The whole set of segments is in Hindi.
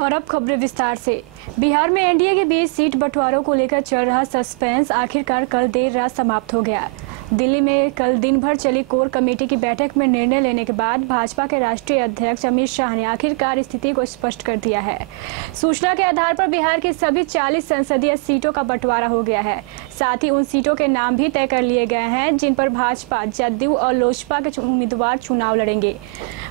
और अब खबरें विस्तार से। बिहार में एनडीए के बीच सीट बंटवारों को लेकर चल रहा सस्पेंस आखिरकार कल देर रात समाप्त हो गया। दिल्ली में कल दिन भर चली कोर कमेटी की बैठक में निर्णय लेने के बाद भाजपा के राष्ट्रीय अध्यक्ष अमित शाह ने आखिरकार स्थिति को स्पष्ट कर दिया है। सूचना के आधार पर बिहार की सभी 40 संसदीय सीटों का बंटवारा हो गया है। साथ ही उन सीटों के नाम भी तय कर लिए गए हैं जिन पर भाजपा, जदयू और लोजपा के उम्मीदवार चुनाव लड़ेंगे।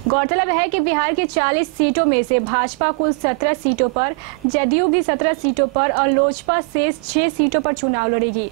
गौरतलब है कि बिहार की 40 सीटों में से भाजपा कुल 17 सीटों पर, जदयू भी 17 सीटों पर और लोजपा शेष 6 सीटों पर चुनाव लड़ेगी।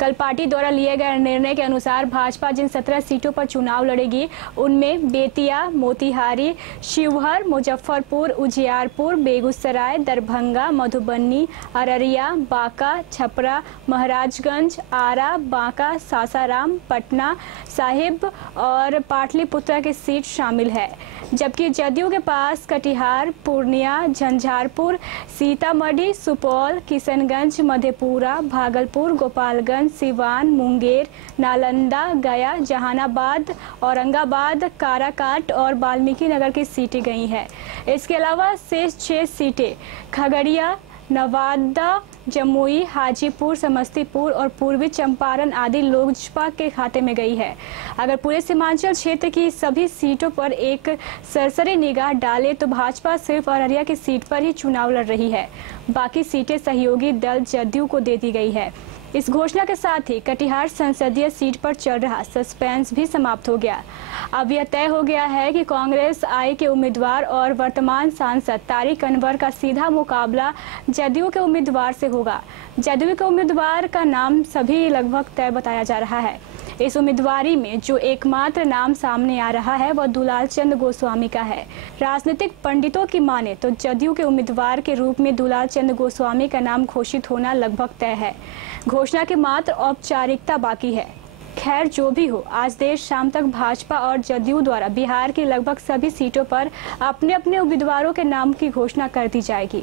कल पार्टी द्वारा लिए गए निर्णय के अनुसार भाजपा जिन 17 सीटों पर चुनाव लड़ेगी उनमें बेतिया, मोतिहारी, शिवहर, मुजफ्फरपुर, उजियारपुर, बेगूसराय, दरभंगा, मधुबनी, अररिया, बांका, छपरा, महाराजगंज, आरा, बांका, सासाराम, पटना साहिब और पाटलिपुत्र की सीट शामिल है। जबकि जदयू के पास कटिहार, पूर्णिया, झंझारपुर, सीतामढ़ी, सुपौल, किशनगंज, मधेपुरा, भागलपुर, गोपालगंज, सिवान, मुंगेर, नालंदा, गया, जहानाबाद, औरंगाबाद, काराकाट और वाल्मीकि नगर की सीटें गई हैं। इसके अलावा शेष 6 सीटें खगड़िया, नवादा, जमुई, हाजीपुर, समस्तीपुर और पूर्वी चंपारण आदि लोजपा के खाते में गई है। अगर पूरे सीमांचल क्षेत्र की सभी सीटों पर एक सरसरी निगाह डाले तो भाजपा सिर्फ अररिया की सीट पर ही चुनाव लड़ रही है। बाकी सीटें सहयोगी दल जदयू को दे दी गई है। इस घोषणा के साथ ही कटिहार संसदीय सीट पर चल रहा सस्पेंस भी समाप्त हो गया। अब यह तय हो गया है कि कांग्रेस आई के उम्मीदवार और वर्तमान सांसद तारिक अनवर का सीधा मुकाबला जदयू के उम्मीदवार से होगा। जदयू के उम्मीदवार का नाम सभी लगभग तय बताया जा रहा है। इस उम्मीदवारी में जो एकमात्र नाम सामने आ रहा है वह दुलालचंद गोस्वामी का है। राजनीतिक पंडितों की माने तो जदयू के उम्मीदवार के रूप में दुलालचंद गोस्वामी का नाम घोषित होना लगभग तय है। घोषणा की मात्र औपचारिकता बाकी है। खैर जो भी हो, आज देर शाम तक भाजपा और जदयू द्वारा बिहार की लगभग सभी सीटों पर अपने अपने उम्मीदवारों के नाम की घोषणा कर दी जाएगी।